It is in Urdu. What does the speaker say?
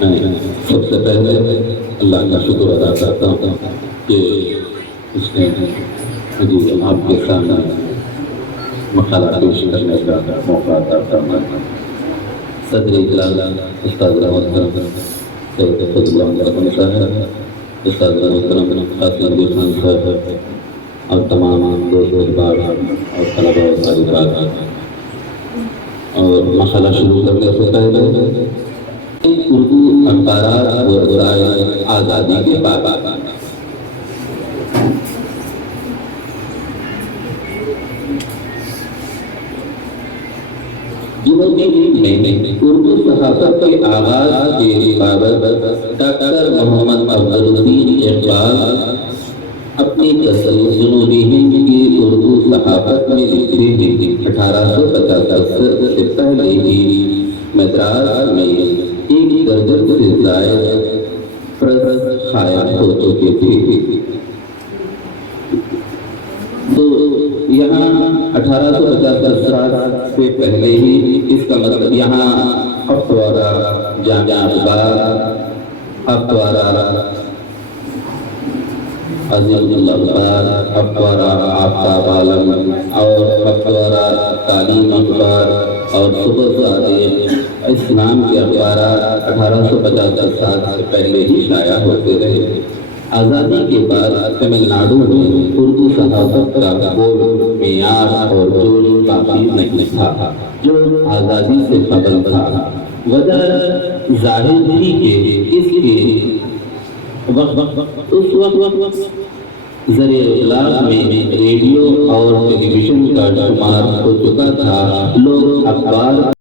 میں سب سے پہلے اللہ کا شکر ادا کرتا ہوں کہ اس نے مجھے آپ کے سامنے مقالہ پیش کرنے کا موقع عطا فرمایا۔ صدر اجلاس استاد محترم سید فضل اللہ صاحب، استاد محترم قاسم علی خان صاحب اور تمام دوست احباب اور طلباء و طالبات، اور مقالہ شروع کرنے سے پہلے اردو اخبارات و رسائل آزادی کے بعد میں اردو صحافت کے آغاز کے بابت ڈاکٹر محمد افضلالدین اقبال اپنی تسلسل ہند کی اردو صحافت میں لکھتے ہیں۔ 1875 سے پہلے ہی مدراس میں 1 درجن سے زائد پریس قائم ہو چکے تھے، تو یہاں 1850 سے پہلے ہی اس کا مطلب یہاں ہفتوارہ جامعہ اخبار، ہفتوارہ عظیم الاخبار، ہفتوارہ آفتاب عالم اور ہفتوارہ تعلیم اخبار اور صبح صادق اسلام کے اخبارات 1850 سے پہلے ہی شائع ہوتے رہے۔ آزادی کے بعد تمل ناڈو میں اردو صحافت کا کوئی معیار اور جوش باقی نہیں تھا جو آزادی سے قبل تھا۔ وجہ ظاہر تھی کہ اس وقت ذریعہ ابلاغ میں ریڈیو اور ٹیلی ویژن کا شمار ہو چکا تھا۔ لوگ اخبار